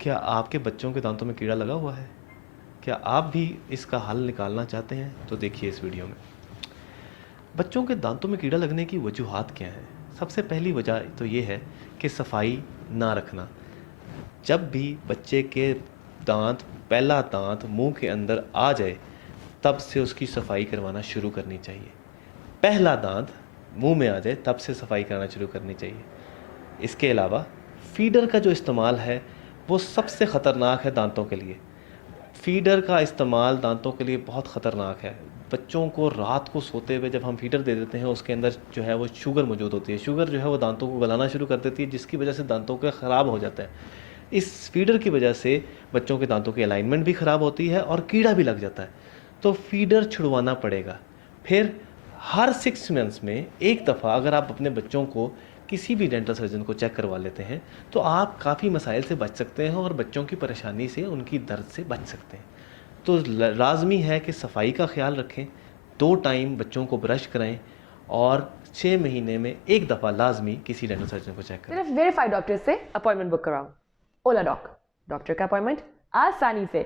क्या आपके बच्चों के दांतों में कीड़ा लगा हुआ है? क्या आप भी इसका हल निकालना चाहते हैं? तो देखिए इस वीडियो में। बच्चों के दांतों में कीड़ा लगने की वजूहात क्या हैं? सबसे पहली वजह तो ये है कि सफाई ना रखना। जब भी बच्चे के दांत पहला दांत मुंह के अंदर आ जाए, तब से उसकी सफाई करवाना शुरू करनी चाहिए। पहला दांत मुंह में आ जाए तब से सफाई करना शुरू करनी चाहिए। इसके अलावा फीडर का जो इस्तेमाल है वो सबसे ख़तरनाक है दांतों के लिए। फीडर का इस्तेमाल दांतों के लिए बहुत ख़तरनाक है। बच्चों को रात को सोते हुए जब हम फीडर दे देते हैं, उसके अंदर जो है वो शुगर मौजूद होती है। शुगर जो है वो दांतों को गलाना शुरू कर देती है, जिसकी वजह से दांतों का ख़राब हो जाता है। इस फीडर की वजह से बच्चों के दांतों की अलाइनमेंट भी ख़राब होती है और कीड़ा भी लग जाता है। तो फीडर छुड़वाना पड़ेगा। फिर हर 6 मंथ्स में एक दफ़ा अगर आप अपने बच्चों को किसी भी डेंटल सर्जन को चेक करवा लेते हैं, तो आप काफ़ी मसाइल से बच सकते हैं और बच्चों की परेशानी से, उनकी दर्द से बच सकते हैं। तो लाजमी है कि सफाई का ख्याल रखें, 2 टाइम बच्चों को ब्रश कराएं और 6 महीने में एक दफ़ा लाजमी किसी डेंटल सर्जन को चेक कराएं। सिर्फ वेरीफाइड डॉक्टर से अपॉइंटमेंट बुक कराओ। ओला डॉक, डॉक्टर का अपॉइंटमेंट आसानी से।